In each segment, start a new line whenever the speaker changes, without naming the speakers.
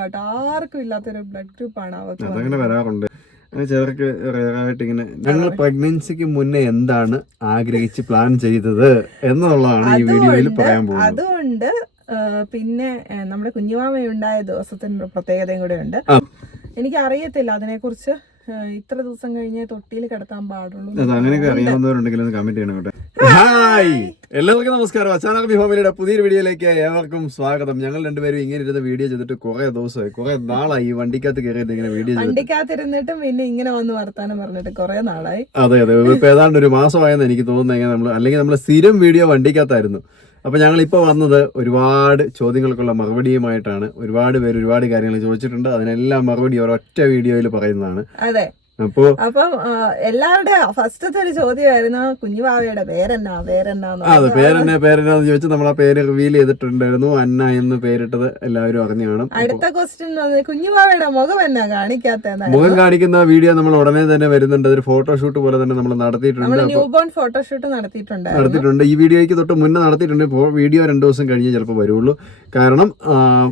കേട്ടോ ആർക്കും ഇല്ലാത്തൊരു ബ്ലഡ് ഗ്രൂപ്പാണ് അവർക്ക്
അതങ്ങനെ വരാറുണ്ട്. ചിലർക്ക് റയറായിട്ട് ഇങ്ങനെ ഞങ്ങൾ പ്രഗ്നൻസിക്ക് മുന്നേ എന്താണ് ആഗ്രഹിച്ച് പ്ലാൻ ചെയ്തത് എന്നുള്ളതാണ് ഈ വീഡിയോയിൽ പറയാൻ പോകുന്നത്.
അതുകൊണ്ട് പിന്നെ നമ്മുടെ കുഞ്ഞുമാമയുണ്ടായ ദിവസത്തിന് പ്രത്യേകതയും കൂടെ ഉണ്ട്. എനിക്ക് അറിയത്തില്ല അതിനെക്കുറിച്ച്. ആ, ഇത്ര ദിവസം കഴിഞ്ഞേ തൊട്ടിയിൽ കിടത്താൻ പാടുള്ളൂ.
അങ്ങനെയൊക്കെ അറിയാവുന്നവരുണ്ടെങ്കിൽ ഒന്ന് കമന്റ് ചെയ്യണം കേട്ടോ. ഹായ് എല്ലാവർക്കും നമസ്കാരം. അച്ചാനകി ഫാമിലിയുടെ പുതിയൊരു വീഡിയോയിലേക്ക് ഏവർക്കും സ്വാഗതം. ഞങ്ങൾ രണ്ടുപേരും ഇങ്ങനെ ഇരുന്ന് വീഡിയോ ചെയ്തിട്ട് കുറെ ദിവസമായി. കുറെ നാളായി ഈ വണ്ടിക്കകത്ത് കയറിയിട്ട് ഇങ്ങനെ വീഡിയോ
വണ്ടിക്കകത്തിരുന്നിട്ടും പിന്നെ ഇങ്ങനെ വന്ന് വർത്താനം പറഞ്ഞിട്ട് കുറെ നാളായി.
അതെ അതെ. ഇപ്പൊ ഏതാണ്ട് ഒരു മാസമായെന്ന് എനിക്ക് തോന്നുന്നത് നമ്മൾ അല്ലെങ്കിൽ നമ്മൾ സ്ഥിരം വീഡിയോ വണ്ടിക്കകത്തായിരുന്നു. അപ്പൊ ഞങ്ങളിപ്പോൾ വന്നത് ഒരുപാട് ചോദ്യങ്ങൾക്കുള്ള മറുപടിയുമായിട്ടാണ്. ഒരുപാട് പേര് ഒരുപാട് കാര്യങ്ങൾ ചോദിച്ചിട്ടുണ്ട്. അതിനെല്ലാം മറുപടി ഒരൊറ്റ വീഡിയോയിൽ പറയുന്നതാണ്.
അതെ.
അപ്പോ
അപ്പം എല്ലാവരുടെ ഫസ്റ്റത്തെ ഒരു ചോദ്യമായിരുന്നു കുഞ്ഞുവാവയുടെ പേരെന്നാ പേരെന്നാ
അതെ പേരെന്നെ പേരെന്നാന്ന് ചോദിച്ചു നമ്മൾ ആ പേര് റിവീൽ ചെയ്തിട്ടുണ്ടായിരുന്നു അന്ന എന്ന് പേരിട്ടത് എല്ലാവരും അറിഞ്ഞു കാണും.
അടുത്ത ക്വസ്റ്റ്യൻ കുഞ്ഞുവാവയുടെ മുഖം എന്നാ കാണിക്കാത്ത
മുഖം കാണിക്കുന്ന വീഡിയോ നമ്മൾ ഉടനെ തന്നെ വരുന്നുണ്ട് ഒരു ഫോട്ടോഷൂട്ട് പോലെ തന്നെ നമ്മൾ നടത്തിയിട്ടുണ്ട്.
നമ്മൾ ന്യൂ ബോൺ ഫോട്ടോഷൂട്ട് നടത്തിയിട്ടുണ്ട്
നടത്തിയിട്ടുണ്ട്. ഈ വീഡിയോയ്ക്ക് തൊട്ട് മുന്നേ നടത്തിയിട്ടുണ്ട് ഇപ്പോൾ വീഡിയോ രണ്ടു ദിവസം കഴിഞ്ഞ് ചിലപ്പോൾ വരുള്ളൂ. കാരണം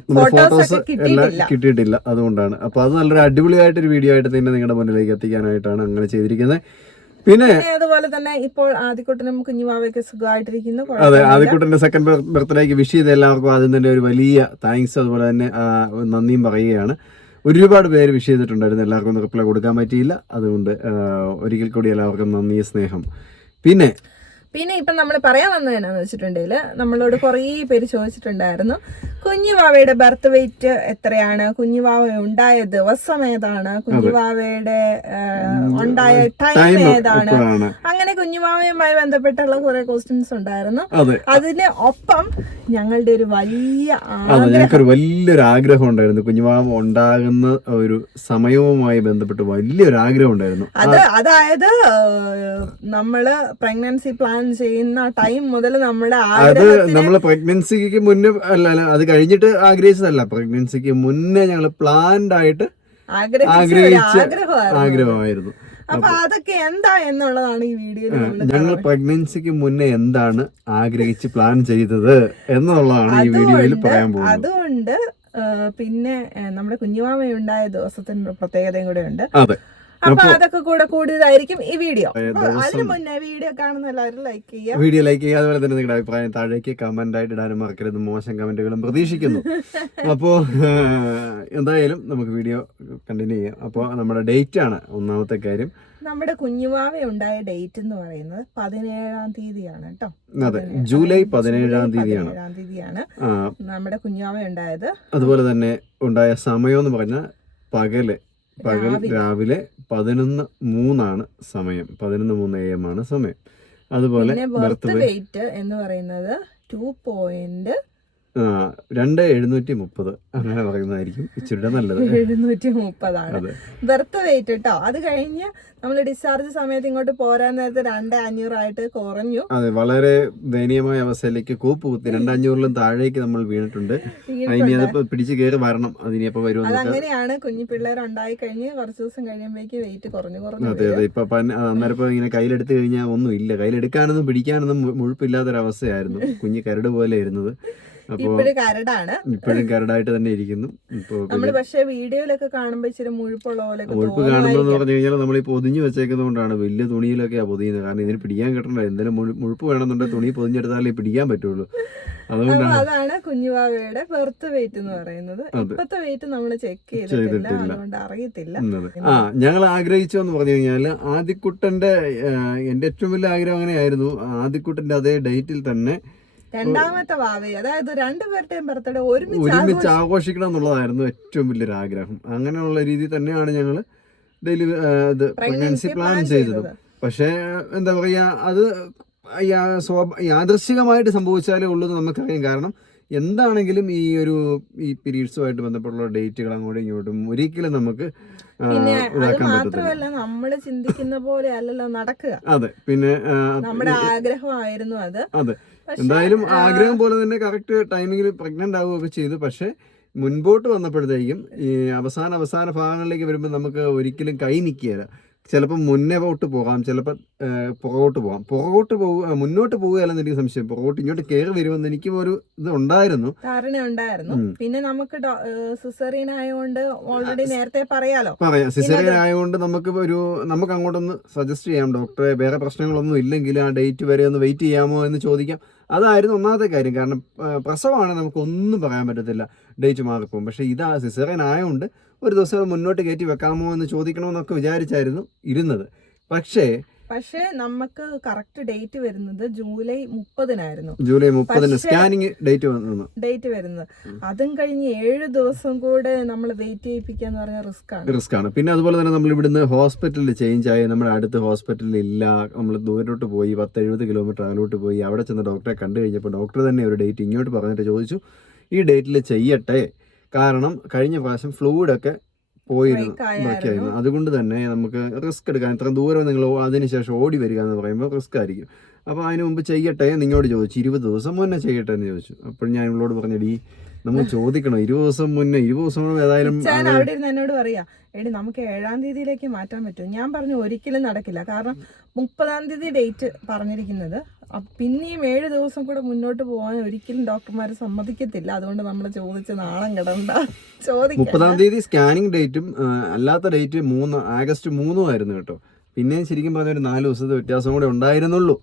നമ്മുടെ ഫോട്ടോസ് എല്ലാം
കിട്ടിയിട്ടില്ല.
കിട്ടിയിട്ടില്ല. അതുകൊണ്ടാണ്. അപ്പൊ അത് നല്ലൊരു അടിപൊളിയായിട്ടൊരു വീഡിയോ ആയിട്ട് തന്നെ നിങ്ങളുടെ മുന്നിലേക്ക് എത്തിക്കാനായിട്ടാണ് അങ്ങനെ ചെയ്തിരിക്കുന്നത്. പിന്നെ
അതുപോലെ തന്നെ ഇപ്പോൾ ആദ്യക്കുട്ടനും കുഞ്ഞുമാവയൊക്കെ സുഖമായിട്ടിരിക്കുന്നു
അതെ. ആദ്യക്കുട്ടന്റെ സെക്കൻഡ് ബർത്ത്ഡേക്ക് വിഷ് ചെയ്ത എല്ലാവർക്കും ആദ്യം തന്നെ ഒരു വലിയ താങ്ക്സ് അതുപോലെ തന്നെ നന്ദിയും പറയുകയാണ്. ഒരുപാട് പേര് വിഷ് ചെയ്തിട്ടുണ്ടായിരുന്നു എല്ലാവർക്കും റിപ്ലൈ കൊടുക്കാൻ പറ്റിയില്ല. അതുകൊണ്ട് ഒരിക്കൽ കൂടി എല്ലാവർക്കും നന്ദി സ്നേഹം. പിന്നെ
പിന്നെ ഇപ്പം നമ്മൾ പറയാൻ വന്നത് എന്നാന്ന് വെച്ചിട്ടുണ്ടെങ്കിൽ നമ്മളോട് കുറേ പേര് ചോദിച്ചിട്ടുണ്ടായിരുന്നു കുഞ്ഞുവാവയുടെ ബർത്ത് വെയിറ്റ് എത്രയാണ്? കുഞ്ഞുവാവ ഉണ്ടായ ദിവസം ഏതാണ്? കുഞ്ഞുവാവയുടെ ഉണ്ടായ ടൈം ഏതാണ്? അങ്ങനെ കുഞ്ഞുവാവയുമായി ബന്ധപ്പെട്ടുള്ള കുറെ ക്വസ്റ്റ്യൻസ് ഉണ്ടായിരുന്നു.
അതെ.
അതിന് ഒപ്പം ഞങ്ങളുടെ ഒരു വലിയ
ഞങ്ങൾക്കൊരു വലിയൊരു ആഗ്രഹം ഉണ്ടായിരുന്നു. കുഞ്ഞുവാവ ഉണ്ടാകുന്ന ഒരു സമയവുമായി ബന്ധപ്പെട്ട് വലിയൊരു ആഗ്രഹം ഉണ്ടായിരുന്നു.
അത് അതായത് നമ്മൾ പ്രഗ്നൻസി പ്ലാൻ ചെയ്യുന്ന ടൈം മുതൽ നമ്മുടെ
അത്
നമ്മൾ
നമ്മൾ പ്രഗ്നൻസിക്ക് മുന്നേ അല്ല അത് കഴിഞ്ഞിട്ട് ആഗ്രഹിച്ചതല്ല. പ്രഗ്നൻസിക്ക് മുന്നേ ഞങ്ങൾ പ്ലാൻഡ് ആയിട്ട്
ആഗ്രഹിച്ച ആഗ്രഹമായിരുന്നു. അപ്പൊ അതൊക്കെ എന്താ എന്നുള്ളതാണ് ഈ വീഡിയോ
ഞങ്ങൾ പ്രഗ്നൻസിക്ക് മുന്നേ എന്താണ് ആഗ്രഹിച്ച് പ്ലാൻ ചെയ്തത് എന്നുള്ളതാണ് ഈ വീഡിയോയിൽ പറയാൻ പോകുന്നത്.
അതുകൊണ്ട് പിന്നെ നമ്മുടെ കുഞ്ഞുമാമയുണ്ടായ ഉണ്ടായ ദിവസത്തിന് പ്രത്യേകതയും കൂടെ ഉണ്ട്.
അതെ.
അപ്പൊ അതൊക്കെ കൂടെ കൂടിയതായിരിക്കും ഈ വീഡിയോ.
അതിന്
അപ്പൊ മുന്നേ വീഡിയോ കാണുന്ന എല്ലാവരും ലൈക്ക് ചെയ്യുക.
വീഡിയോ ലൈക്ക് ചെയ്യുക അതുപോലെ തന്നെ നിങ്ങളുടെ അഭിപ്രായം താഴേക്ക് കമന്റ് ആയിട്ട് ഇടാനും മറക്കരുത്. മോശം കമന്റുകളും പ്രതീക്ഷിക്കുന്നു. അപ്പോ എന്തായാലും നമുക്ക് വീഡിയോ കണ്ടിന്യൂ ചെയ്യാം. അപ്പോൾ നമ്മുടെ ഡേറ്റ് ആണ് ഒന്നാമത്തെ കാര്യം.
നമ്മുടെ കുഞ്ഞുവാവ ഉണ്ടായ ഡേറ്റ് എന്ന് പറയുന്നത് പതിനേഴാം തീയതിയാണ് കേട്ടോ.
അതെ ജൂലൈ പതിനേഴാം തീയതിയാണ്.
തീയതിയാണ് നമ്മുടെ കുഞ്ഞുവാവ ഉണ്ടായത്.
അതുപോലെ തന്നെ ഉണ്ടായ സമയം എന്ന് പറഞ്ഞാൽ പകൽ. പകൽ
രാവിലെ.
പതിനൊന്ന് മൂന്നാണ് സമയം. പതിനൊന്ന് മൂന്ന് എ എം ആണ് സമയം. അതുപോലെ ബർത്ത്
ബർത്ത് വെയിറ്റ് എന്ന് പറയുന്നത് ടു പോയിന്റ്
രണ്ട് എഴുന്നൂറ്റി മുപ്പത് അങ്ങനെ പറയുന്നതായിരിക്കും ഇച്ചിരി നല്ലത്.
എഴുന്നൂറ്റി മുപ്പതാണ് ബർത്ത് വെയിറ്റ് കേട്ടോ അത് കഴിഞ്ഞ് നമ്മൾ ഡിസ്ചാർജ് സമയത്ത് ഇങ്ങോട്ട് പോരാൻ നേരത്തെ രണ്ട് അഞ്ഞൂറായിട്ട് കുറഞ്ഞു.
അതെ വളരെ ദയനീയമായ അവസ്ഥയിലേക്ക് കൂപ്പ് കുത്തി രണ്ടഞ്ഞൂറിലും താഴേക്ക് നമ്മൾ വീണിട്ടുണ്ട്. ഇനി അത് ഇപ്പൊ പിടിച്ച് കയറി വരണം. അതിനിപ്പോ വരും
അങ്ങനെയാണ് കുഞ്ഞു പിള്ളേർ ഉണ്ടായി കഴിഞ്ഞ് കുറച്ച് ദിവസം കഴിയുമ്പോഴേക്ക് വെയിറ്റ് കുറഞ്ഞു കുറഞ്ഞു
അതെ അതെ. ഇപ്പൊ അന്നേരം ഇപ്പൊ ഇങ്ങനെ കയ്യിലെടുത്ത് കഴിഞ്ഞാൽ ഒന്നും ഇല്ല കയ്യിലെടുക്കാനൊന്നും പിടിക്കാനൊന്നും മുഴുപ്പില്ലാത്തൊരവസ്ഥയായിരുന്നു. കുഞ്ഞ് കരട് പോലെ ഇരുന്നത്.
ഇപ്പോഴും കരടാണ്.
ഇപ്പോഴും കരടായിട്ട് തന്നെ ഇരിക്കുന്നു.
നമ്മൾ പക്ഷേ വീഡിയോയിലൊക്കെ കാണുമ്പോൾ ഇച്ചിരി മുഴുപ്പുള്ള പോലെ
മുഴുപ്പ് പറഞ്ഞു കഴിഞ്ഞാൽ നമ്മൾ ഈ പൊതിഞ്ഞു വെച്ചേക്കുന്നതുകൊണ്ടാണ് വലിയ തുണിയിലൊക്കെയാ പൊതിയുന്നത്. കാരണം ഇതിന് പിടിക്കാൻ കിട്ടണ്ട. എന്തെങ്കിലും മുഴുപ്പ് വേണമെന്നുണ്ടെങ്കിൽ തുണി പൊതിഞ്ഞെടുത്താലേ പിടിക്കാൻ പറ്റുള്ളൂ. അതുകൊണ്ടാണ്
അതാണ് കുഞ്ഞുവാവയുടെ ബർത്ത് വെയിറ്റ് എന്ന് പറയുന്നത്. ഇപ്പോഴത്തെ വെയിറ്റ് നമ്മൾ ചെക്ക് ചെയ്തിട്ടില്ല. അതുകൊണ്ട് അറിയത്തില്ല.
ആ ഞങ്ങൾ ആഗ്രഹിച്ചു എന്ന് പറഞ്ഞു കഴിഞ്ഞാൽ ആദ്യക്കുട്ടന്റെ ആ, എന്റെ ഏറ്റവും വലിയ ആഗ്രഹം അങ്ങനെയായിരുന്നു. ആദ്യക്കുട്ടന്റെ അതേ ഡേറ്റിൽ തന്നെ
രണ്ടാമത്തെ വാവയെ അതായത് രണ്ടുപേരുടെയും ബർത്ത്ഡേ ഒരുമിച്ച്
ഒരുമിച്ച് ആഘോഷിക്കണം എന്നുള്ളതായിരുന്നു ഏറ്റവും വലിയൊരു ആഗ്രഹം. അങ്ങനെയുള്ള രീതിയിൽ തന്നെയാണ് ഞങ്ങൾ ഡെലിവറി ഇത് പ്രഗ്നൻസി പ്ലാൻ ചെയ്തത്. പക്ഷേ എന്താ പറയാ അത് യാദൃശികമായിട്ട് സംഭവിച്ചാലേ ഉള്ളൂ നമുക്കറിയാം. കാരണം എന്താണെങ്കിലും ഈ ഒരു ഈ പീരീഡ്സുമായിട്ട് ബന്ധപ്പെട്ടുള്ള ഡേറ്റുകൾ അങ്ങോട്ടും ഇങ്ങോട്ടും ഒരിക്കലും നമുക്ക്
മാത്രമല്ല നമ്മൾ ചിന്തിക്കുന്ന പോലെ അല്ലല്ലോ നടക്കുക.
അതെ പിന്നെ
നമ്മുടെ ആഗ്രഹമായിരുന്നു അത്.
അതെ. എന്തായാലും ആഗ്രഹം പോലെ തന്നെ കറക്റ്റ് ടൈമിങ്ങിൽ പ്രഗ്നന്റ് ആവുകയൊക്കെ ചെയ്തു. പക്ഷെ മുൻപോട്ട് വന്നപ്പോഴത്തേക്കും ഈ അവസാന അവസാന ഭാഗങ്ങളിലേക്ക് വരുമ്പോൾ നമുക്ക് ഒരിക്കലും കൈ നിൽക്കുകയില്ല ചിലപ്പോൾ മുന്നേ പോട്ട് പോകാം ചിലപ്പോൾ പുറകോട്ട് പോകാം. പുറകോട്ട് പോകുക മുന്നോട്ട് പോകുകയല്ലെന്ന് എനിക്ക് സംശയം. പുറകോട്ട് ഇങ്ങോട്ട് കയറി വരുമെന്ന് എനിക്ക് ഒരു ഇത് ഉണ്ടായിരുന്നു.
ധാരണ ഉണ്ടായിരുന്നു. പിന്നെ നമുക്ക് സിസേറിയൻ ആയതുകൊണ്ട് ഓൾറെഡി നേരത്തെ പറയാലോ?
പറയാം. സിസറിയൻ ആയതുകൊണ്ട് നമുക്ക് ഒരു നമുക്ക് അങ്ങോട്ടൊന്ന് സജസ്റ്റ് ചെയ്യാം ഡോക്ടറെ വേറെ പ്രശ്നങ്ങളൊന്നും ഇല്ലെങ്കിൽ ആ ഡേറ്റ് വരെ ഒന്ന് വെയിറ്റ് ചെയ്യാമോ എന്ന് ചോദിക്കാം. അതായിരുന്നു ഒന്നാമത്തെ കാര്യം. കാരണം പ്രസവമാണ് നമുക്ക് ഒന്നും പറയാൻ പറ്റത്തില്ല. ഡേറ്റ് മാറിപ്പോകും പക്ഷേ ഇതാ സിസറിയൻ ആയതുകൊണ്ട് ഒരു ദിവസം മുന്നോട്ട് കയറ്റി വെക്കാമോ എന്ന് ചോദിക്കണമെന്നൊക്കെ വിചാരിച്ചായിരുന്നു ഇരുന്നത്. പക്ഷേ
പക്ഷെ നമുക്ക് കറക്റ്റ് ഡേറ്റ് വരുന്നത് ജൂലൈ മുപ്പതിനായിരുന്നു.
ജൂലൈ മുപ്പതിന് സ്കാനിങ് ഡേറ്റ് വന്നു.
ഡേറ്റ് വരുന്നത്. അതും കഴിഞ്ഞ് ഏഴ് ദിവസം കൂടെ നമ്മൾ വെയിറ്റ് ചെയ്യിപ്പിക്കാന്ന് പറഞ്ഞ റിസ്ക് ആണ്.
റിസ്ക് ആണ് പിന്നെ അതുപോലെ തന്നെ നമ്മൾ ഇവിടുന്ന് ഹോസ്പിറ്റലിൽ ചേഞ്ച് ആയി. നമ്മുടെ അടുത്ത് ഹോസ്പിറ്റലിൽ ഇല്ല നമ്മൾ ദൂരോട്ട് പോയി. പത്ത് എഴുപത് കിലോമീറ്റർ അകലോട്ട് പോയി. അവിടെ ചെന്ന് ഡോക്ടറെ കണ്ടു കഴിഞ്ഞപ്പോൾ ഡോക്ടർ തന്നെ ഒരു ഡേറ്റ് ഇങ്ങോട്ട് പറഞ്ഞിട്ട് ചോദിച്ചു. ഈ ഡേറ്റിൽ ചെയ്യട്ടെ? കാരണം കഴിഞ്ഞ പ്രാവശ്യം ഫ്ലൂയിഡൊക്കെ പോയിരുന്നു. ബാക്കിയായിരുന്നു അതുകൊണ്ട് തന്നെ നമുക്ക് റിസ്ക് എടുക്കാൻ ഇത്ര ദൂരം നിങ്ങൾ അതിനുശേഷം ഓടി വരിക എന്ന് പറയുമ്പോൾ റിസ്ക് ആയിരിക്കും. അപ്പോൾ അതിന് മുമ്പ് ചെയ്യട്ടെ നിങ്ങളോട് ചോദിച്ചു. ഇരുപത് ദിവസം മുന്നേ ചെയ്യട്ടെ എന്ന് ചോദിച്ചു. അപ്പോൾ ഞാൻ ഇവളോട് പറഞ്ഞടി നമ്മൾ ചോദിക്കണം. ഇരുപത് ദിവസം മുന്നേ ഇരുപത് ദിവസം മുന്നേ ഏതായാലും
അവിടെ ഇരുന്ന് എന്നോട് പറയാ എടി നമുക്ക് ഏഴാം തീയതിയിലേക്ക് മാറ്റാൻ പറ്റും ഞാൻ പറഞ്ഞു ഒരിക്കലും നടക്കില്ല. കാരണം മുപ്പതാം തീയതി ഡേറ്റ് പറഞ്ഞിരിക്കുന്നത് പിന്നെയും ഏഴ് ദിവസം കൂടെ മുന്നോട്ട് പോകാൻ ഒരിക്കലും ഡോക്ടർമാർ സമ്മതിക്കത്തില്ല. അതുകൊണ്ട് നമ്മൾ ചോദിച്ച് നാളം കിടണ്ട. ചോദിക്കും
മുപ്പതാം തീയതി സ്കാനിങ് ഡേറ്റും അല്ലാത്ത ഡേറ്റ് മൂന്ന് ആഗസ്റ്റ് മൂന്നും ആയിരുന്നു കേട്ടോ. പിന്നെയും ശരിക്കും പറഞ്ഞ ഒരു നാല് ദിവസത്തെ വ്യത്യാസം കൂടെ ഉണ്ടായിരുന്നുള്ളൂ.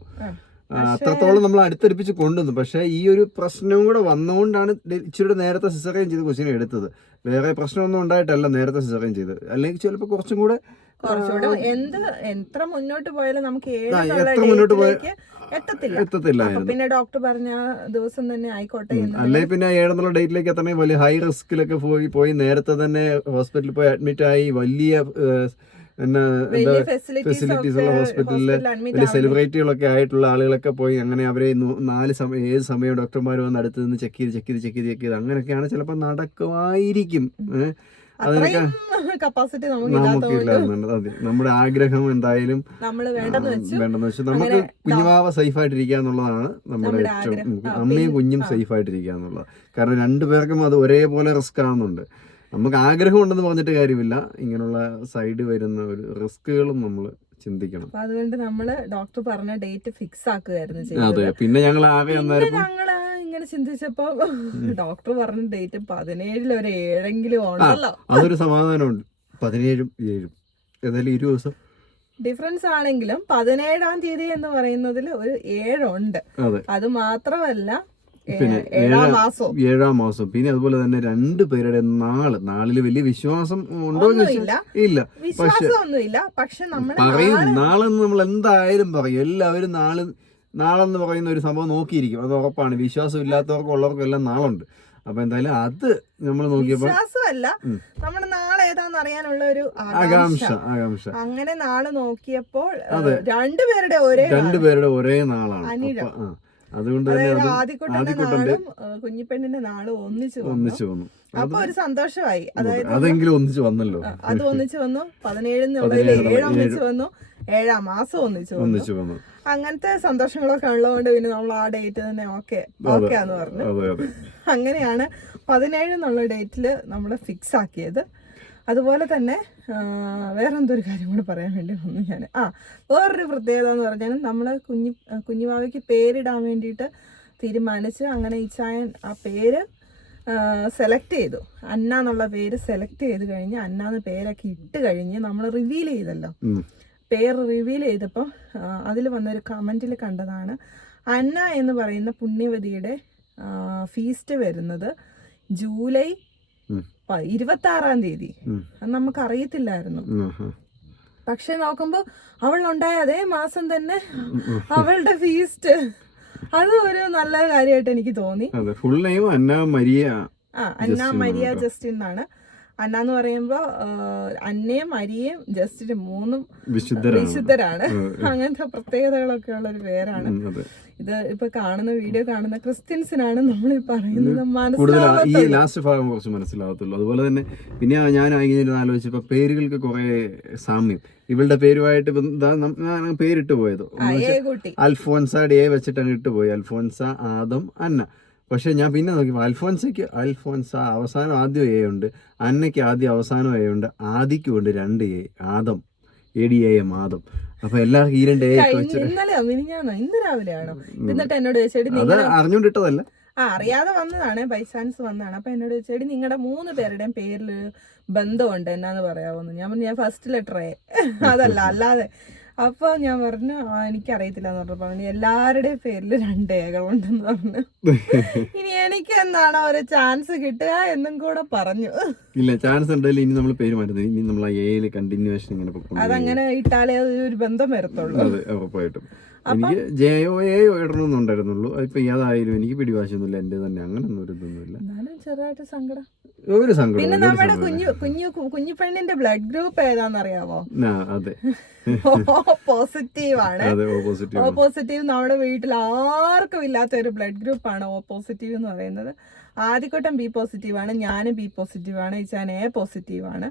അത്രത്തോളം നമ്മൾ അടുത്തടുപ്പിച്ച് കൊണ്ടുവന്നു. പക്ഷേ ഈ ഒരു പ്രശ്നവും കൂടെ വന്നുകൊണ്ടാണ് ഇച്ചിരി നേരത്തെ സിസറിയൻ ചെയ്ത് കൊച്ചിനെ എടുത്തത്. വേറെ പ്രശ്നമൊന്നും ഉണ്ടായിട്ടല്ല നേരത്തെ സിസറിയൻ ചെയ്ത് അല്ലെങ്കിൽ ചിലപ്പോൾ കുറച്ചും കൂടെ
കുറച്ചുകൂടെ എന്ത് എത്ര മുന്നോട്ട് പോയാലും നമുക്ക്
എത്ര മുന്നോട്ട് പോയ-
ഡേറ്റിലേക്ക് എത്തത്തില്ല.
എത്തത്തില്ലായിരുന്നു
പിന്നെ ഡോക്ടർ പറഞ്ഞ ദിവസം തന്നെ ആയിക്കോട്ടെ എന്ന്
അല്ലെ പിന്നെ ഏഴെന്നുള്ള ഡേറ്റിലേക്ക് എത്തണമെങ്കിൽ വലിയ ഹൈ റിസ്കിലൊക്കെ പോയി പോയി നേരത്തെ തന്നെ ഹോസ്പിറ്റലിൽ പോയി അഡ്മിറ്റ് ആയി. വലിയ എന്താ
ഫെസിലിറ്റീസ്
ഉള്ള ഹോസ്പിറ്റലിൽ വലിയ സെലിബ്രിറ്റികളൊക്കെ ആയിട്ടുള്ള ആളുകളൊക്കെ പോയി. അങ്ങനെ അവരെ നാല് സമയം ഏത് സമയം ഡോക്ടർമാർ വന്ന് അടുത്ത് നിന്ന് ചെക്ക് ചെയ്ത് ചെക്ക് ചെയ്ത് ചെക്ക് ചെയ്ത് ചെക്ക് ചെയ്ത് അങ്ങനെയൊക്കെയാണ് ചിലപ്പോൾ നടക്കുമായിരിക്കും.
അത്രയും കപ്പാസിറ്റി നമുക്ക്
നമ്മുടെ ആഗ്രഹം എന്തായാലും
നമ്മൾ വേണ്ടെന്ന് വെച്ചു
വേണ്ടെന്ന് നമുക്ക്
കുഞ്ഞുവാവ
കുഞ്ഞുമാവ സേഫ് ആയിട്ടിരിക്കുക എന്നുള്ളതാണ് നമ്മുടെ ഏറ്റവും. അമ്മയും കുഞ്ഞും സേഫ് ആയിട്ടിരിക്കുക എന്നുള്ളത്. കാരണം രണ്ടുപേർക്കും അത് ഒരേപോലെ റിസ്ക് ആവുന്നുണ്ട്. നമുക്ക് ആഗ്രഹം ഉണ്ടെന്ന് പറഞ്ഞിട്ട് കാര്യമില്ല. ഇങ്ങനെയുള്ള സൈഡ് വരുന്ന ഒരു റിസ്കുകളും നമ്മൾ ചിന്തിക്കണം.
അതുകൊണ്ട് നമ്മൾ ഡോക്ടർ പറഞ്ഞ ഡേറ്റ് ഫിക്സ് ആക്കുകയായിരുന്നു
അതെ പിന്നെ ഞങ്ങൾ ആകെ
ഞങ്ങൾ ചിന്തിച്ചപ്പോ ഡോക്ടർ പറഞ്ഞ ഡേറ്റ് പതിനേഴിൽ ഒരു ഏഴെങ്കിലും ഉണ്ടല്ലോ.
അതൊരു സമാധാനമുണ്ട്. പതിനേഴും ഏഴും. ഏതായാലും ഇരു ദിവസം.
ഡിഫറൻസ് ആണെങ്കിലും പതിനേഴാം തീയതി എന്ന് പറയുന്നതിൽ ഒരു ഏഴുണ്ട്.
അതെ.
മാത്രമല്ല
പിന്നെ
ഏഴാം മാസം
ഏഴാം മാസം പിന്നെ അതുപോലെ തന്നെ രണ്ട് പേരുടെ നാൾ. നാളിൽ വലിയ വിശ്വാസം ഉണ്ടോ ഇല്ല.
പക്ഷെ നമ്മൾ
പറയും
നാളെ
നാളെന്ന് നമ്മൾ എന്തായാലും പറയും. എല്ലാവരും നാളെ നാളെന്ന് പറയുന്ന ഒരു സംഭവം നോക്കിയിരിക്കും. അത് ഉറപ്പാണ്. വിശ്വാസം ഇല്ലാത്തവർക്കും ഉള്ളവർക്കും എല്ലാം നാളുണ്ട്. അപ്പൊ എന്തായാലും അത് നമ്മൾ നോക്കിയപ്പോൾ
വിശ്വാസമല്ല. നമ്മുടെ നാളെ ഏതാന്ന് അറിയാനുള്ള ഒരു
ആകാംക്ഷ
ആകാംക്ഷ. അങ്ങനെ നാൾ നോക്കിയപ്പോൾ രണ്ടുപേരുടെ ഒരേ.
രണ്ടുപേരുടെ ഒരേ നാളാണ്. അതുകൊണ്ട് തന്നെ
ആദ്യക്കുട്ടന്റെ കുഞ്ഞിപ്പെണ്ണിന്റെ നാൾ ഒന്നിച്ചു വന്നു.
ഒന്നിച്ചു വന്നു.
അപ്പൊ ഒരു സന്തോഷമായി. അതായത്
അതെങ്കിലും ഒന്നിച്ചു വന്നല്ലോ.
അത് ഒന്നിച്ചു വന്നു.
പതിനേഴ്
ഏഴ് ഒന്നിച്ചു വന്നു. ഏഴാം മാസം ഒന്നിച്ചു
ഒന്നിച്ചു വന്നു.
അങ്ങനത്തെ സന്തോഷങ്ങളൊക്കെ ഉള്ളതുകൊണ്ട് പിന്നെ നമ്മൾ ആ ഡേറ്റ് തന്നെ ഓക്കെ ഓക്കെ എന്ന് പറഞ്ഞു. അങ്ങനെയാണ് പതിനേഴ് എന്നുള്ള ഡേറ്റിൽ നമ്മൾ ഫിക്സ് ആക്കിയത്. അതുപോലെ തന്നെ വേറെന്തൊരു കാര്യം കൂടെ പറയാൻ വേണ്ടി വന്നു ഞാൻ. ആ വേറൊരു പ്രത്യേകത എന്ന് പറഞ്ഞാൽ നമ്മൾ കുഞ്ഞി കുഞ്ഞുമാവയ്ക്ക് പേരിടാൻ വേണ്ടിയിട്ട് തീരുമാനിച്ച് അങ്ങനെ ഇച്ചായൻ ആ പേര് സെലക്ട് ചെയ്തു. അന്ന എന്നുള്ള പേര് സെലക്ട് ചെയ്ത് കഴിഞ്ഞ് അന്ന എന്ന് പേരൊക്കെ ഇട്ട് കഴിഞ്ഞ് നമ്മൾ റിവീൽ ചെയ്തല്ലോ. പേര് റിവീൽ ചെയ്തപ്പോൾ അതിൽ വന്നൊരു കമന്റിൽ കണ്ടതാണ്. അന്ന എന്ന് പറയുന്ന പുണ്യവതിയുടെ ഫീസ്റ്റ് വരുന്നത് ജൂലൈ ഇരുപത്തി ആറാം തീയതി. നമുക്ക് അറിയത്തില്ലായിരുന്നു. പക്ഷെ നോക്കുമ്പോൾ അവളുണ്ടായ അതേ മാസം തന്നെ അവളുടെ ഫീസ്റ്റ് അത് ഒരു നല്ല കാര്യമായിട്ട് എനിക്ക് തോന്നി.
ഫുൾ നെയിം അന്ന മരിയ
ആ അന്ന മരിയ? ജസ്റ്റിൻ എന്നാണ്. അന്ന എന്ന് പറയുമ്പോൾ അന്നയും അരിയും ജസ്റ്റിനും മൂന്നും
വിശുദ്ധരാണ്
അങ്ങനത്തെ പ്രത്യേകതകളൊക്കെ ഉള്ള ഒരു പേരാണ് ഇത് ഇപ്പൊ കാണുന്ന വീഡിയോ കാണുന്ന ക്രിസ്ത്യൻസിനാണ് നമ്മൾ പറയുന്നത്.
ഈ ലാസ്റ്റ് ഭാഗം കുറച്ച് മനസ്സിലാവത്തുള്ളൂ. അതുപോലെ തന്നെ പിന്നെ ഞാൻ ഇങ്ങനെ ആലോചിച്ചപ്പോൾ പേരുകൾക്ക് കുറെ സാമ്യം. ഇവളുടെ പേരുമായിട്ട് പേരിട്ട് പോയത്. അൽഫോൻസ ഡേ വെച്ചിട്ട് അങ്ങ് ഇട്ടുപോയി അൽഫോൻസ ആദം അന്ന. പക്ഷെ ഞാൻ പിന്നെ നോക്കി അൽഫോൻസയ്ക്ക് അൽഫോൻസ അവസാനം ആദ്യം എ ഉണ്ട്. അന്നയ്ക്ക് ആദ്യം അവസാനം എ ഉണ്ട്. ആദിക്കും ഉണ്ട് രണ്ട് A Adam. A D A M Adam. അപ്പൊ എല്ലാവർക്കും ഈ രണ്ട് എ അത്
ആ അറിയാതെ വന്നതാണ് ബൈ ചാൻസ് വന്നതാണ്. അപ്പൊ എന്നോട് ചേടി നിങ്ങളുടെ മൂന്ന് പേരുടെയും പേരിൽ ബന്ധമുണ്ട് എന്നാന്ന് പറയാവുന്നു. ഞാൻ ഞാൻ ഫസ്റ്റ് ലെറ്ററേ അതല്ല അല്ലാതെ അപ്പൊ ഞാൻ പറഞ്ഞു എനിക്കറിയത്തില്ല എന്ന് പറഞ്ഞു. പറഞ്ഞു എല്ലാവരുടെയും പേരിൽ രണ്ട് ഏകളുണ്ടെന്ന് പറഞ്ഞു. ഇനി എനിക്ക് എന്നാണ് ഒരു ചാൻസ് കിട്ടുക എന്നും കൂടെ പറഞ്ഞു.
ഇല്ല ചാൻസ് ഉണ്ടെങ്കിൽ ഇനി നമ്മൾ പേര് മാറ്റുന്നത് ഇനി നമ്മൾ ആ എയിൽ കണ്ടിന്യൂവേഷൻ ഇങ്ങനെ.
അതങ്ങനെ ഇട്ടാലേ ഒരു ബന്ധം വരത്തുള്ളൂ.
അതെ ഉറപ്പായിട്ടും. എനിക്ക് ജെയോ എയോ ഇടണമെന്നുണ്ടായിരുന്നുള്ളൂ അതിപ്പോ ഏതായാലും എനിക്ക് പിടിവാശൊന്നുമില്ല എന്റെ തന്നെ അങ്ങനെ ഒന്നും ഒരു ഇതൊന്നുമില്ല.
ചെറുതായിട്ട് സങ്കടം.
ഒരു സങ്കടം
പിന്നെ നമ്മുടെ കുഞ്ഞു കുഞ്ഞു കുഞ്ഞു പെണ്ണിന്റെ ബ്ലഡ് ഗ്രൂപ്പ് ഏതാണെന്നറിയാവോ
ആ, അതെ.
പോസിറ്റീവ് ആണ്. ഓ പോസിറ്റീവ് നമ്മുടെ വീട്ടിൽ ആർക്കും ഇല്ലാത്ത ഒരു ബ്ലഡ് ഗ്രൂപ്പ് ആണ് ഓ പോസിറ്റീവ് എന്ന് പറയുന്നത്. ആദ്യക്കൂട്ടം ബി പോസിറ്റീവ് ആണ് ഞാനും ബി പോസിറ്റീവ് ആണ് ഇച്ചാൻ എ പോസിറ്റീവ് ആണ്.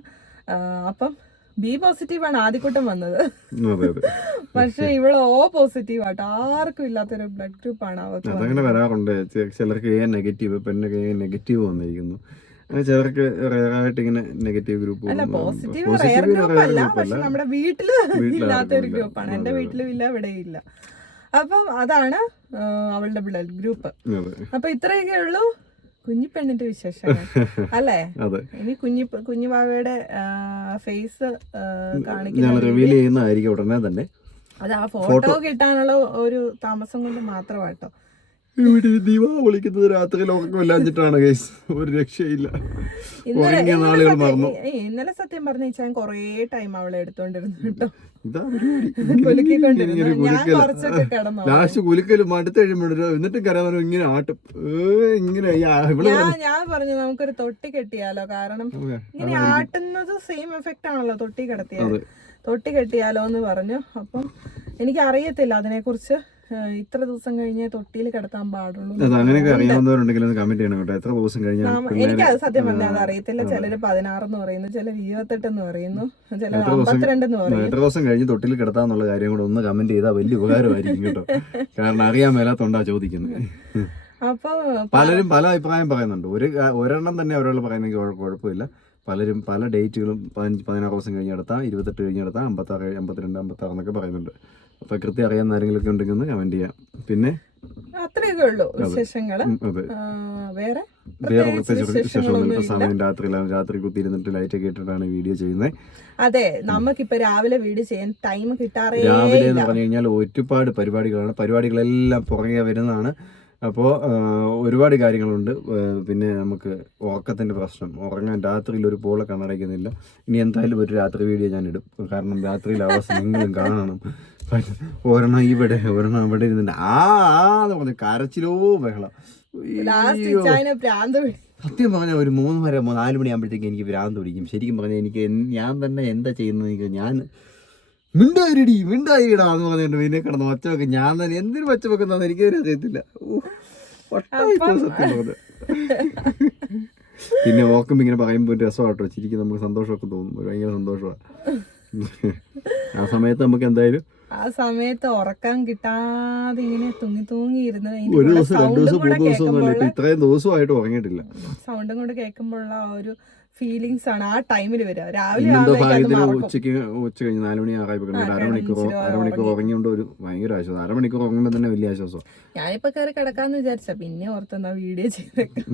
അപ്പം ബി പോസിറ്റീവ് ആണ് ആദ്യക്കൂട്ടം വന്നത്. പക്ഷെ ഇവിടെ ഓ പോസിറ്റീവ് ആട്ടോ. ആർക്കും ഇല്ലാത്തൊരു ബ്ലഡ് ഗ്രൂപ്പ് ആണ് അവർക്ക്
അതങ്ങനെ വരാറുണ്ട്. ചിലർക്ക് എ നെഗറ്റീവ് പെണ്ണൊക്കെ എ നെഗറ്റീവ് വന്നിരിക്കുന്നു. ചിലർക്ക് റയറായിട്ട് ഇങ്ങനെ നെഗറ്റീവ് ഗ്രൂപ്പ്
അല്ല പോസിറ്റീവ് റയർ ഗ്രൂപ്പ് അല്ല പക്ഷെ നമ്മുടെ വീട്ടിൽ ഇല്ലാത്ത ഒരു ഗ്രൂപ്പാണ് എന്റെ വീട്ടിലും ഇല്ല ഇവിടെ ഇല്ല അപ്പം അതാണ് അവളുടെ ബ്ലഡ് ഗ്രൂപ്പ് അപ്പൊ ഇത്രയൊക്കെ ഉള്ളൂ. കുഞ്ഞിപ്പെണ്ണിന്റെ വിശേഷങ്ങൾ. അല്ലേ? ഇനി കുഞ്ഞി കുഞ്ഞുവാവയുടെ ഫേസ്
കാണിക്കുന്നത്
കാണിക്കുന്ന
ഉടനെ തന്നെ.
അത് ആ ഫോട്ടോ കിട്ടാനുള്ള ഒരു താമസം കൊണ്ട് മാത്രമാട്ടോ.
ഇവിടെ ദിവാ വിളിക്കുന്നത് രാത്രിയിൽ ഉറക്കമില്ലാഞ്ഞിട്ടാണ് കേസ് ഒരു രക്ഷയില്ല. ഉറങ്ങിയ നാളുകൾ മറന്നു.
ഇന്നലെ സത്യം പറഞ്ഞ ഞാൻ കൊറേ ടൈം അവളെ എടുത്തോണ്ടിരുന്നു കേട്ടോ.
ലാസ്റ്റ് കുലുക്കൽ. മടുത്ത് കഴിയുമ്പോഴോ എന്നിട്ട് ഇങ്ങനെ ആട്ടും.
ഞാൻ പറഞ്ഞു നമുക്കൊരു തൊട്ടി കെട്ടിയാലോ? കാരണം ഇങ്ങനെ ആട്ടുന്നത് സെയിം എഫക്റ്റ് ആണല്ലോ തൊട്ടി
കിടത്തിയാലോ.
തൊട്ടി കെട്ടിയാലോ എന്ന് പറഞ്ഞു. അപ്പം എനിക്ക് അറിയത്തില്ല അതിനെക്കുറിച്ച്. ഏഹ്, ഇത്ര ദിവസം കഴിഞ്ഞേ തൊട്ടിയിൽ കിടത്താൻ പാടുള്ളൂ
അങ്ങനെയൊക്കെ അറിയാവുന്നവരുണ്ടെങ്കിൽ കമന്റ് ചെയ്യണം കേട്ടോ. എത്ര ദിവസം കഴിഞ്ഞാൽ
എനിക്ക് അത് സത്യം പറഞ്ഞാൽ അത് അറിയത്തില്ല. ചിലര് പതിനാറെന്ന് പറയുന്നു ചിലർ ഇരുപത്തെട്ട് എന്ന് പറയുന്നു ചിലർ പറയുന്നു.
എത്ര ദിവസം കഴിഞ്ഞ് തൊട്ടിൽ കിടത്താന്നുള്ള കാര്യം കൂടെ ഒന്ന് കമന്റ് ചെയ്താൽ വലിയ ഉപകാരമായിരിക്കും കേട്ടോ. കാരണം അറിയാൻ മേലാത്തോണ്ടാ ചോദിക്കുന്നത്
അപ്പൊ
പലരും പല അഭിപ്രായം പറയുന്നുണ്ട്. ഒരു ഒരെണ്ണം തന്നെ അവരോട് പറയുന്നെങ്കിൽ കുഴ- കുഴപ്പമില്ല. പലരും പല ഡേറ്റുകളും പതിനഞ്ച് പതിനാറ് ദിവസം കഴിഞ്ഞ് എടുത്താൽ ഇരുപത്തെട്ട് കഴിഞ്ഞ് എടുത്താൽ അമ്പത്താറ് അമ്പത്തിരണ്ട് അമ്പത്താറ് എന്നൊക്കെ പറയുന്നുണ്ട്. അപ്പൊ കൃത്യം അറിയാവുന്ന ആരെങ്കിലുമൊക്കെ ഉണ്ടെങ്കിൽ ഒന്ന് കമന്റ് ചെയ്യാം. പിന്നെ?
അത്രയൊക്കെ ഉള്ളൂ
വിശേഷങ്ങൾ. അതെ.
വേറെ
വേറെ
പ്രത്യേകിച്ച്
വിശേഷമൊന്നുമില്ല സമയം രാത്രിയിലാണ് രാത്രി കുത്തിയിരുന്നിട്ട് ലൈറ്റ് ഒക്കെ ഇട്ടിട്ടാണ് വീഡിയോ ചെയ്യുന്നത്
അതെ നമുക്കിപ്പോ രാവിലെ വീഡിയോ ചെയ്യാൻ ടൈം കിട്ടാറേ
രാവിലെ എന്ന് പറഞ്ഞു കഴിഞ്ഞാൽ ഒരുപാട് പരിപാടികളാണ്. പരിപാടികളെല്ലാം പുറകെ വരുന്നതാണ്. അപ്പോൾ ഒരുപാട് കാര്യങ്ങളുണ്ട്. പിന്നെ നമുക്ക് ഉറക്കത്തിന്റെ പ്രശ്നം. ഉറങ്ങാൻ രാത്രിയിൽ ഒരു പോളൊക്കെ കണ്ണടയ്ക്കുന്നില്ല. ഇനി എന്തായാലും ഒരു രാത്രി വീഡിയോ ഞാൻ ഇടും. കാരണം രാത്രിയിൽ അവസ്ഥ നിങ്ങളും കാണണം. ഒരെണ്ണം ഇവിടെ ഒരെണ്ണം ഇവിടെ ഇരുന്നിട്ട് ആ ആ എന്ന് പറഞ്ഞു കരച്ചിലോ ബഹളം. സത്യം പറഞ്ഞാൽ ഒരു മൂന്ന് വരെ നാല് മണിയാകുമ്പോഴത്തേക്ക് എനിക്ക് ഭ്രാന്ത് പിടിക്കും. ശരിക്കും പറഞ്ഞാൽ എനിക്ക് ഞാൻ തന്നെ എന്താ ചെയ്യുന്നത് ഞാൻ മിണ്ടായിരടി മിണ്ടായിരടാ എന്ന് പറഞ്ഞിട്ട് പിന്നെ കിടന്ന് ഒച്ച വെക്കും. ഞാൻ തന്നെ എന്തിനു ഒച്ച വെക്കുന്നതെന്ന് എനിക്ക് അറിയത്തില്ല. സത്യം പറഞ്ഞത് പിന്നെ ഓക്കുമ്പോ ഇങ്ങനെ പറയുമ്പോൾ ഒരു രസമാട്ടോ. ചിരിക്കും നമുക്ക് സന്തോഷമൊക്കെ തോന്നും. ഭയങ്കര സന്തോഷമാണ് ആ സമയത്ത് നമുക്ക് എന്തായാലും
ആ സമയത്ത് ഉറക്കം കിട്ടാതെ ഇങ്ങനെ തൂങ്ങി തൂങ്ങി ഇരുന്ന്
ഒരു ദിവസം രണ്ടു ദിവസം മൂന്ന് ദിവസം ഇത്രയും ദിവസമായിട്ട് ഉറങ്ങിയിട്ടില്ല.
സൗണ്ടും കൂടെ കേൾക്കുമ്പോഴുള്ള ആ ഒരു ഫീലിങ്സ് ആണ് ആ ടൈമിൽ വരിക. രാവിലെ
ഉച്ചയ്ക്ക് ഉച്ച കഴിഞ്ഞ് നാല് മണി ആറായപ്പോൾ അരമണിക്കൂർ അരമണിക്കൂർ ഉറങ്ങിയോണ്ട് ഒരു ഭയങ്കര ആശ്വാസം. അരമണിക്കൂർ ഉറങ്ങുമ്പോൾ തന്നെ വലിയ ആശ്വാസം.
ഞാനിപ്പോ കയറി കിടക്കാന്ന് വിചാരിച്ച. പിന്നെ ഓർത്തെന്നാ വീഡിയോ ചെയ്തേക്കാം.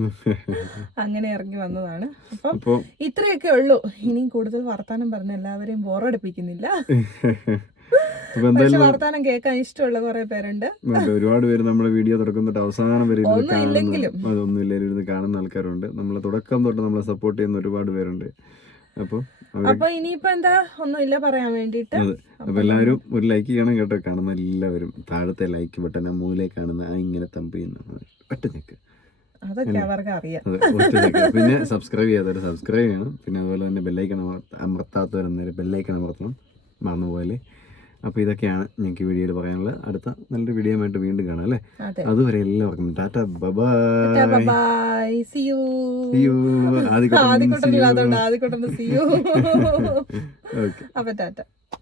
അങ്ങനെ ഇറങ്ങി വന്നതാണ്. അപ്പം ഇത്രയൊക്കെ ഉള്ളൂ. ഇനിയും കൂടുതൽ വർത്താനം പറഞ്ഞ എല്ലാവരെയും ബോറടിപ്പിക്കുന്നില്ല.
എന്തായാലും
വർത്താനം കേൾക്കാൻ ഇഷ്ടമുള്ള കുറെ പേരുണ്ട്.
ഒരുപാട് പേര് നമ്മുടെ വീഡിയോ തുടക്കം തൊട്ട് അവസാനം വരെ ഇരുന്ന് കാണുന്ന
ഇല്ലെങ്കിലും.
അതൊന്നും ഇല്ലെങ്കിലും ഇരുന്ന് കാണുന്ന ആൾക്കാരുണ്ട്. നമ്മളെ തുടക്കം തൊട്ട് നമ്മളെ സപ്പോർട്ട് ചെയ്യുന്ന ഒരുപാട് പേരുണ്ട്. അപ്പോൾ
അപ്പൊ ഇനിയിപ്പോ എന്താ? ഒന്നുമില്ല പറയാൻ വേണ്ടിട്ട്
അപ്പൊ എല്ലാവരും ഒരു ലൈക്ക് ചെയ്യണം കേട്ടോ കാണുന്ന എല്ലാവരും. താഴത്തെ ലൈക്ക് ബട്ടൺ ആ കാണുന്ന ആ ഇങ്ങനെ തമ്പ് ചെയ്യുന്ന ഒറ്റ ഞെക്ക് പിന്നെ സബ്സ്ക്രൈബ് ചെയ്യാത്തവർ സബ്സ്ക്രൈബ് ചെയ്യണം. പിന്നെ അതുപോലെ തന്നെ ബെല്ലൈക്കൺ അമർത്താത്തവർ അന്നേരം ബെല്ലൈക്കൺ അമർത്തണം. മറന്നുപോലെ അപ്പോൾ ഇതൊക്കെയാണ് ഞങ്ങൾക്ക് വീഡിയോയിൽ പറയാനുള്ളത്. അടുത്ത നല്ലൊരു വീഡിയോ ആയിട്ട് വീണ്ടും കാണാം അല്ലേ? അതുവരെ എല്ലാവർക്കും tata
bye bye. See you
Adya okay
അപ്പോൾ ടാറ്റ.